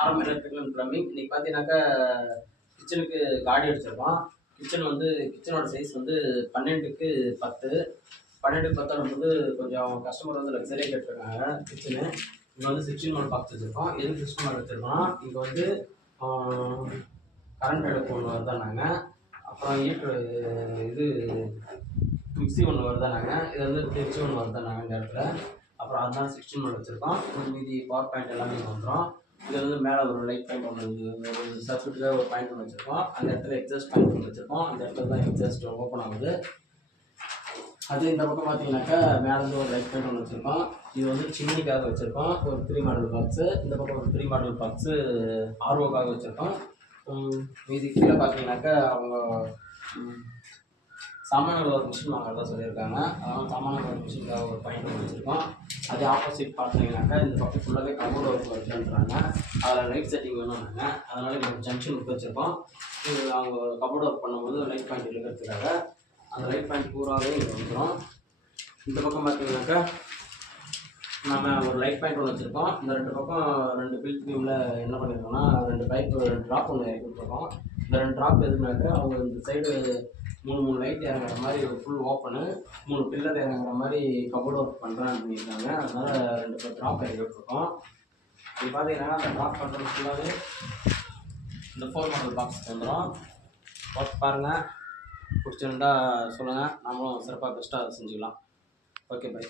ஆரம்ப electrical and plumbing. இன்னைக்கு பார்த்தீங்கன்னாக்கா கிச்சனுக்கு காடி அடிச்சிருக்கோம். கிச்சன் வந்து கிச்சனோட சைஸ் வந்து 12க்கு 10. 12க்கு 10 கொஞ்சம் கஸ்டமர் வந்து லக்ஸரியாக கேட்டிருக்காங்க கிச்சனு. இங்கே வந்து 16 மாடல் பாக்ஸ் வச்சுருக்கோம். எதுக்கு 16 மாடல் வச்சுருக்கோம், இங்கே வந்து கரண்ட் அடுப்பு ஒன்று வருதானாங்க, அப்புறம் இது மிக்ஸி ஒன்று வருதானாங்க, இது வந்து திருச்சி ஒன்று வருதானாங்க இந்த இடத்துல. அப்புறம் அதனால 16 மாடல் வச்சுருக்கோம். மீதி பவர் பாயிண்ட் எல்லாமே இங்கே வந்துடும். இது வந்து மேலே ஒரு லைட் பாயிண்ட் ஒன்று ஒரு சர்க்யூட்டுக்காக ஒரு பாயிண்ட் ஒன்று வச்சுருக்கோம். அந்த இடத்துல எக்ஸாஸ்ட் பாயிண்ட் ஒன்று வச்சுருக்கோம். அந்த இடத்துல தான் எக்ஸாஸ்ட் ஓப்பன் ஆகுது. அது இந்த பக்கம் பார்த்தீங்கன்னாக்கா மேலேருந்து ஒரு லைட் பாயிண்ட் ஒன்று வச்சுருக்கோம். இது வந்து சிம்னிக்காக வச்சுருக்கோம். ஒரு 3 மாடல் பாக்ஸு. இந்த பக்கம் ஒரு 3 மாடல் பாக்ஸு ஆர்ஓக்காக வச்சுருக்கோம். மீதி கீழே பார்த்தீங்கன்னாக்கா அவங்க சாமான்கள் ஒரு மிஷின் வாங்குறதா சொல்லியிருக்காங்க. அதனால் சாமான்கள் ஒரு மிஷினுக்காக ஒரு பாயிண்ட் வச்சுருக்கோம். அதே ஆப்போசிட் பார்த்தீங்கன்னாக்கா இந்த பக்கம் ஃபுல்லாகவே கபோர்ட் ஒர்க் வைக்கலான்றாங்க. அதில் லைட் செட்டிங் வேணும்னாங்க. அதனால் இங்கே ஜங்ஷன் விட்டு வச்சுருக்கோம். இது அவங்க கபோர்ட் ஒர்க் பண்ணும்போது லைட் பாயிண்ட் எடுக்கிறதுக்காக அந்த லைட் பாயிண்ட் பூராவே இங்கே வந்துடும். இந்த பக்கம் பார்த்தீங்கன்னாக்கா நம்ம ஒரு லைட் பாயிண்ட் ஒன்று வச்சுருக்கோம். இந்த 2 பக்கம் 2 பில்ட் பீமில் என்ன பண்ணியிருக்கோம்னா 2 பைப்பு 2 ட்ராப் ஒன்று இறக்கி விட்டுருக்கோம். இந்த 2 ட்ராப் எதுனாக்கா அவங்க இந்த சைடு 3 லைட் இறங்குற மாதிரி ஃபுல் ஓப்பனு, 3 பில்லர் இறங்குற மாதிரி கபோர்ட் ஒர்க் பண்ணுறான்னு பண்ணியிருக்காங்க. அதனால் 2 ட்ராப் இறக்கி விட்டுருக்கோம். இது பார்த்தீங்கன்னா அந்த ட்ராப் பண்ணுறது ஃபுல்லாகவே இந்த 4 மாடல் பாக்ஸ் வந்துடும். ஒர்க் பாருங்கள், பிடிச்சிருந்தா சொல்லுங்கள், நம்மளும் சிறப்பாக பெஸ்ட்டாக செஞ்சுக்கலாம். Okay, by.